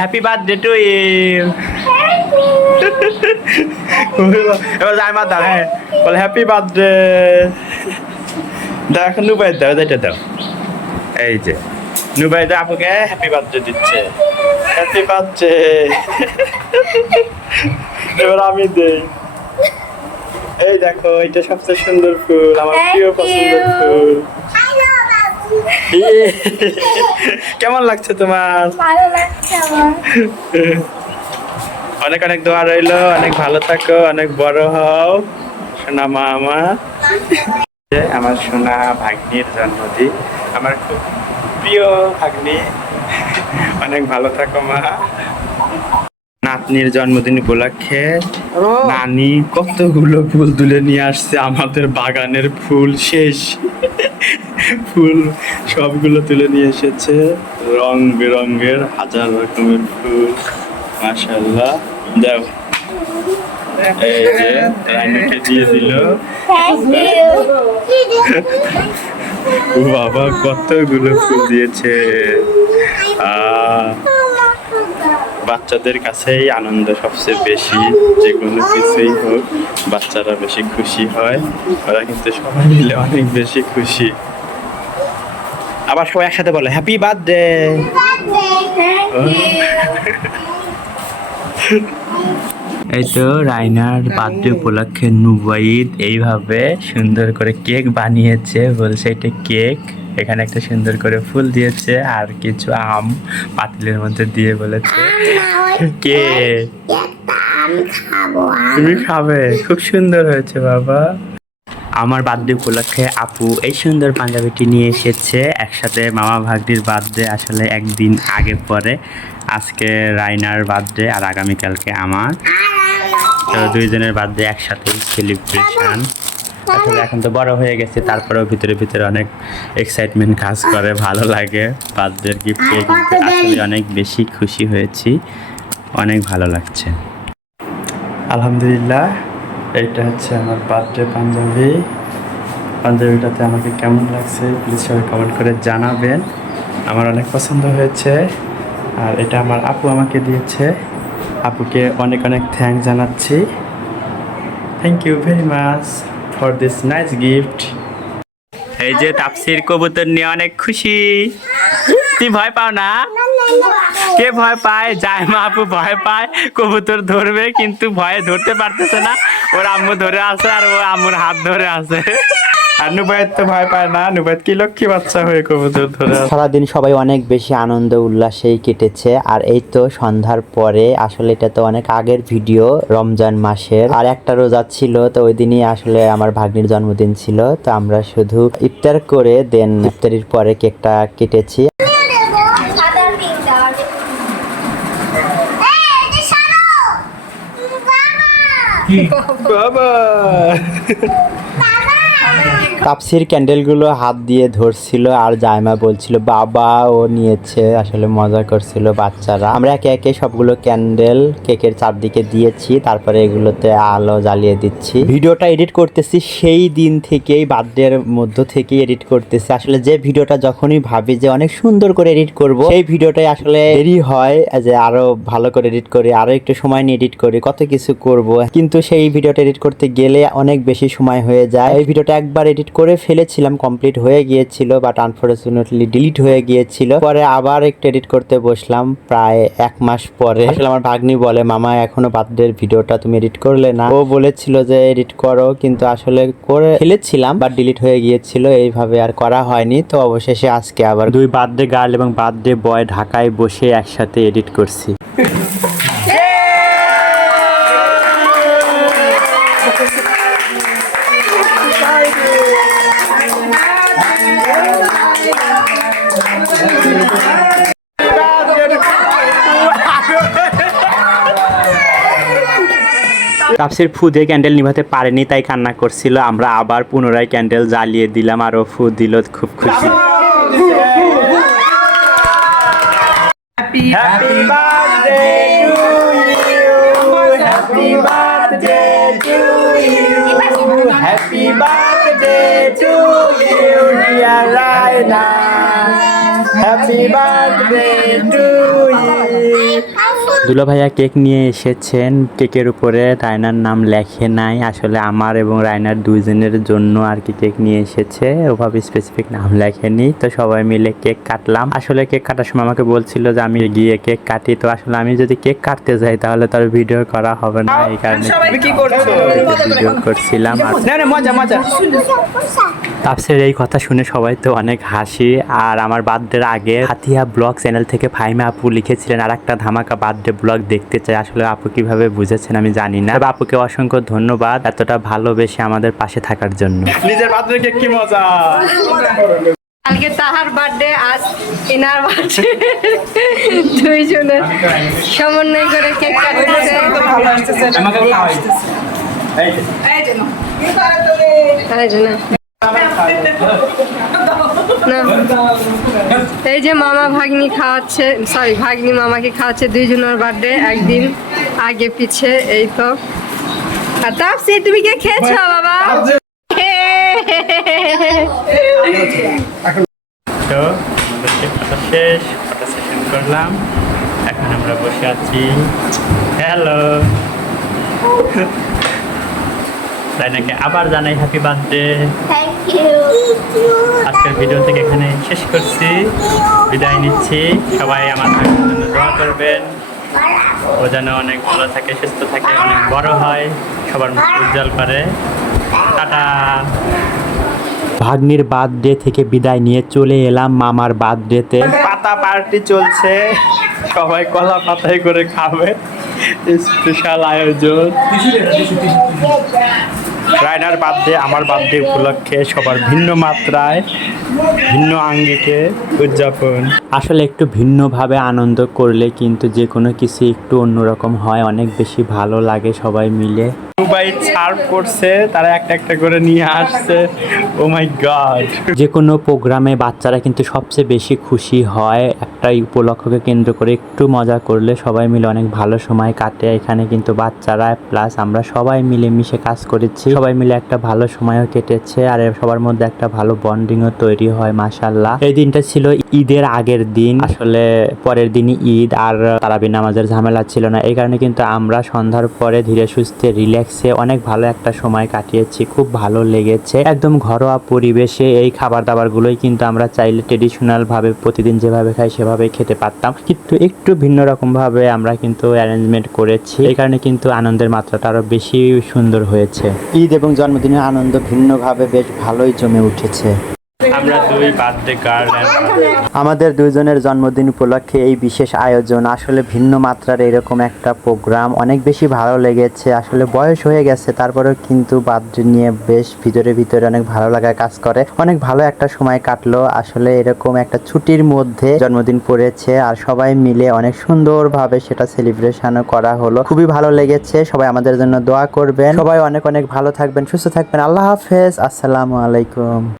Happy birthday to you এবার মা হ্যাঁ। বলে হ্যাপি বার্থডে দাও এখন নুবাই দাও এটা দাও। এই যে নুবাই দাও আপুকে হ্যাপি বার্থডে দিচ্ছে। হ্যাপি বার্থডে এবার আমি দেই। এই দেখো এটা সবচেয়ে সুন্দর ফুল আমার প্রিয় পছন্দের ফুল। কেমন লাগছে তোমার? ভালো লাগছে আমার। অনেক অনেক দোয়া রইল অনেক ভালো থাকো অনেক বড় হও। সোনা মা আমার। আমার সোনা ভাগ্নির জন্মদিন। আমার খুব প্রিয় ভাগ্নি। অনেক ভালো থাকো মা। নাতনির জন্মদিন উপলক্ষে নানি কতগুলো ফুল তুলে নিয়ে আসছে আমাদের বাগানের ফুল শেষ। ফুল সবগুলো তুলে নিয়ে এসেছে। রং বেরঙের হাজার রকমের ফুল মাশাল্লাহ দাও। এই যে রাইনুকে দিয়ে দিল। ও বাবা কতগুলো ফুল দিয়েছে। আহ বাচ্চাদের কাছেই আনন্দ সবচেয়ে বেশি, যে কোনো কিছুই হোক, বাচ্চারা বেশি খুশি হয়, ওরা কিন্তু সবাই মিলে অনেক বেশি খুশি। আবার সবাই একসাথে বলে হ্যাপি বার্থডে এই তো রাইনার বার্থডে উপলক্ষে নুবাইদ এইভাবে সুন্দর করে কেক বানিয়েছে, বলছে এটা কেক। এখানে একটা সুন্দর করে ফুল দিয়েছে আর কিছু আম পাতিলের মধ্যে দিয়ে বলেছে। কে? তুমি খাবে খুব সুন্দর হয়েছে বাবা। আমার বার্থডে উপলক্ষে আপু এই সুন্দর পাঞ্জাবিটি নিয়ে এসেছে একসাথে মামা ভাগ্নির বার্থডে আসলে একদিন আগে পরে আজকে রাইনার বার্থডে আর আগামীকালকে আমার। তো দুইজনের বার্থডে একসাথে সেলিব্রেশন আসলে এখন তো বড় হয়ে গেছে তারপরেও ভিতরে ভিতরে অনেক এক্সাইটমেন্ট কাজ করে ভালো লাগে। বার্থডের গিফট পেয়ে কিন্তু আসলে অনেক বেশি খুশি হয়েছি অনেক ভালো লাগছে। আলহামদুলিল্লাহ এটা হচ্ছে আমার বার্থডে পাঞ্জাবি। পাঞ্জাবিটাতে আমাকে কেমন লাগছে প্লিজ সবাই কমেন্ট করে জানাবেন। আমার অনেক পছন্দ হয়েছে আর এটা আমার আপু আমাকে দিয়েছে। আপুকে অনেক অনেক থ্যাংক জানাচ্ছি। Thank you very much for this nice gift এই যে তাপসির কবুতর নিয়ে অনেক খুশি। তুই ভয় পাও না? কে ভয় পায়? যায় মা আপু ভয় পায়। কবুতর ধরবে, কিন্তু ভয়ে ধরতে পারতেছে না। ওর আম্মু ধরে আছে আর ও আম্মুর হাত ধরে আছে। আর নুবাইত তো ভয় পায় না। নুবাইত কি লক্ষ্মী বাচ্চা হয়ে কবুতর ধরে সারাদিন সবাই অনেক বেশি আনন্দ উল্লাসেই কেটেছে। আর এই তো সন্ধ্যার পরে আসলে এটা তো অনেক আগের ভিডিও রমজান মাসের। আর একটা রোজা ছিল তো ওই দিনই আসলে আমার ভাগ্নির জন্মদিন ছিল। তো আমরা শুধু ইফতার করে দেন ইফতারির পরে কেকটা কেটেছি। বাবা! তাপসির ক্যান্ডেলগুলো হাত দিয়ে ধরছিল আর জায়মা বলছিল, বাবা, ও নিয়েছে। আসলে মজা করছিল বাচ্চারা। আমরা একে একে সবগুলো ক্যান্ডেল কেকের চারদিকে দিয়েছি, তারপরে এগুলোতে আলো জ্বালিয়ে দিচ্ছি। ভিডিওটা এডিট করতেছি সেই দিন থেকেই, বার্থডের মধ্য থেকেই এডিট করতেছি। আসলে যে ভিডিওটা যখনই ভাবি যে অনেক সুন্দর করে এডিট করব, সেই ভিডিওটাই আসলে দেরি হয় যে আরও ভালো করে এডিট করি, আরও একটু সময় নিয়ে এডিট করি, কত কিছু করব। কিন্তু সেই ভিডিওটা এডিট করতে গেলে অনেক বেশি সময় হয়ে যায়। এই ভিডিওটা একবার এডিট করে ফেলেছিলাম কমপ্লিট হয়ে গিয়েছিল বাট আনফরচুনেটলি ডিলিট হয়ে গিয়েছিল। পরে আবার একটু এডিট করতে বসলাম, প্রায় এক মাস পরে। আসলে আমার ভাগ্নি বলে, মামা, এখনও বার্থডের ভিডিওটা তুমি এডিট করলে না। ও বলেছিল যে এডিট করো। কিন্তু আসলে করে ফেলেছিলাম বাট ডিলিট হয়ে গিয়েছিল, এইভাবে আর করা হয়নি। তো অবশেষে আজকে আবার দুই বার্থডে গার্ল এবং বার্থডে বয় ঢাকায় বসে একসাথে এডিট করছি। তাপসির ফু দিয়ে ক্যান্ডেল নিভাতে পারেনি, তাই কান্না করছিল আমরা আবার পুনরায় ক্যান্ডেল জ্বালিয়ে দিলাম, আর ও ফু দিল, খুব খুশি. Happy birthday to you. দুলা ভাইয়া কেক নিয়ে এসেছেন। কেকের উপরে রায়নার নাম লেখে নাই। আসলে আমার এবং রায়নার দুইজনের জন্য আর কি কেক নিয়ে এসেছে। ওভাবে স্পেসিফিক নাম লেখেনি। তো সবাই মিলে কেক কাটলাম। আসলে কেক কাটার সময় আমাকে বলছিল যে আমি গিয়ে কেক কাটি। তো আসলে আমি যদি কেক কাটতে যাই তাহলে তার ভিডিও করা হবে না। এই কারণে ভিডিও করছিলাম। মজা। তাপসের এই কথা শুনে সবাই তো অনেক হাসি। আর আমার বার্থডের আগে হাতিয়া ব্লগ চ্যানেল থেকে ফাইমা আপু লিখেছিলেন আর একটা ধামাকা বার্থডে ব্লগ দেখতে চাই। আসলে আপু কীভাবে বুঝেছেন আমি জানি না। তবে আপুকে অসংখ্য ধন্যবাদ এতটা ভালোবেসে আমাদের পাশে থাকার জন্য। নিজের বার্থডে কেক কি মজা। কালকে তাহার বার্থডে আজ এনার বার্থডে। দুইজনের সমন্বয় করে কেক কাটতেছে ভালো আসতেছে আমাকে খাওয়াইতেছে এই যে না। এই যে মামা ভাগ্নি খাওয়াচ্ছে সরি ভাগ্নি মামাকে খাওয়াচ্ছে দুইজনের বার্থডে একদিন আগে পিছে এই তো। আর তাপসি তুমি কে খেয়েছো বাবা? তো আমাদের কেক শেষ ফটো সেশন করলাম। এখন আমরা বসে আছি। হ্যালো। রাইনাকে আবার জানাই হ্যাপি বার্থডে Thank you. আজকের ভিডিও থেকে এখানে শেষ করছি। বিদায় নিচ্ছি। সবাই আমার জন্য দোয়া করবেন। ও যেন অনেক ভালো থাকে সুস্থ থাকে অনেক বড় হয় সবার মুখ উজ্জ্বল করে। টাটা। ভাগ্নির বার্থডে থেকে বিদায় নিয়ে চলে এলাম মামার বার্থডেতে পাতা পার্টি চলছে। সবাই কলা পাতায় করে খাবে। স্পেশাল আয়োজন। রায়নার বার্থডে আমার বার্থডে উপলক্ষে সবার ভিন্ন মাত্রায় ভিন্ন আঙ্গিকে উদযাপন। আসলে একটু ভিন্নভাবে আনন্দ করলে কিন্তু যে কোনো কিছু একটু অন্যরকম হয় অনেক বেশি ভালো লাগে সবাই মিলে। দুবাই সার্ভ করছে তারা একটা একটা করে নিয়ে আসছে। Oh my God. যে কোনো প্রোগ্রামে বাচ্চারা কিন্তু সবচেয়ে বেশি খুশি হয় একটা উপলক্ষকে কেন্দ্র করে একটু মজা করলে সবাই মিলে অনেক ভালো সময় কাটে। এখানে কিন্তু বাচ্চারা প্লাস আমরা সবাই মিলে মিশে কাজ করেছি। সবাই মিলে একটা ভালো সময়ও কেটেছে আর সবার মধ্যে একটা ভালো বন্ডিংও তৈরি হয় মাসাল্লাহ এই দিনটা ছিল ঈদের আগের দিন। আসলে পরের দিনই ঈদ আর তারাবি নামাজের ঝামেলা ছিল না। এই কারণে কিন্তু আমরা সন্ধ্যার পরে ধীরে সুস্থে, রিল্যাক্সে অনেক ভালো একটা সময় কাটিয়েছি। খুব ভালো লেগেছে। একদম ঘরোয়া পরিবেশে এই খাবার দাবার গুলোই কিন্তু আমরা চাইলে ট্রেডিশনাল ভাবে প্রতিদিন যেভাবে খাই, সেভাবেই খেতে পারতাম। কিন্তু একটু ভিন্ন রকম ভাবে আমরা কিন্তু অ্যারেঞ্জমেন্ট করেছি। এই কারণে কিন্তু আনন্দের মাত্রাটা আরও বেশি সুন্দর হয়েছে। ঈদ এবং জন্মদিনের আনন্দ ভিন্নভাবে বেশ ভালোই জমে উঠেছে। আমাদের দুইজনের জন্মদিন উপলক্ষে এই বিশেষ আয়োজন আসলে ভিন্ন মাত্রার এরকম একটা প্রোগ্রাম। অনেক বেশি ভালো লেগেছে, আসলে বয়স হয়ে গেছে, তারপরেও কিন্তু বার্থডে নিয়ে বেশ ভিতরে ভিতরে অনেক ভালো লাগা কাজ করে। অনেক ভালো একটা সময় কাটলো, আসলে এরকম একটা ছুটির মধ্যে জন্মদিন পড়েছে আর সবাই মিলে অনেক সুন্দরভাবে সেটা সেলিব্রেশনও করা হলো। খুবই ভালো লেগেছে, সবাই আমাদের জন্য দোয়া করবেন। সবাই অনেক অনেক ভালো থাকবেন, সুস্থ থাকবেন। আল্লাহ হাফেজ, আসসালামু আলাইকুম।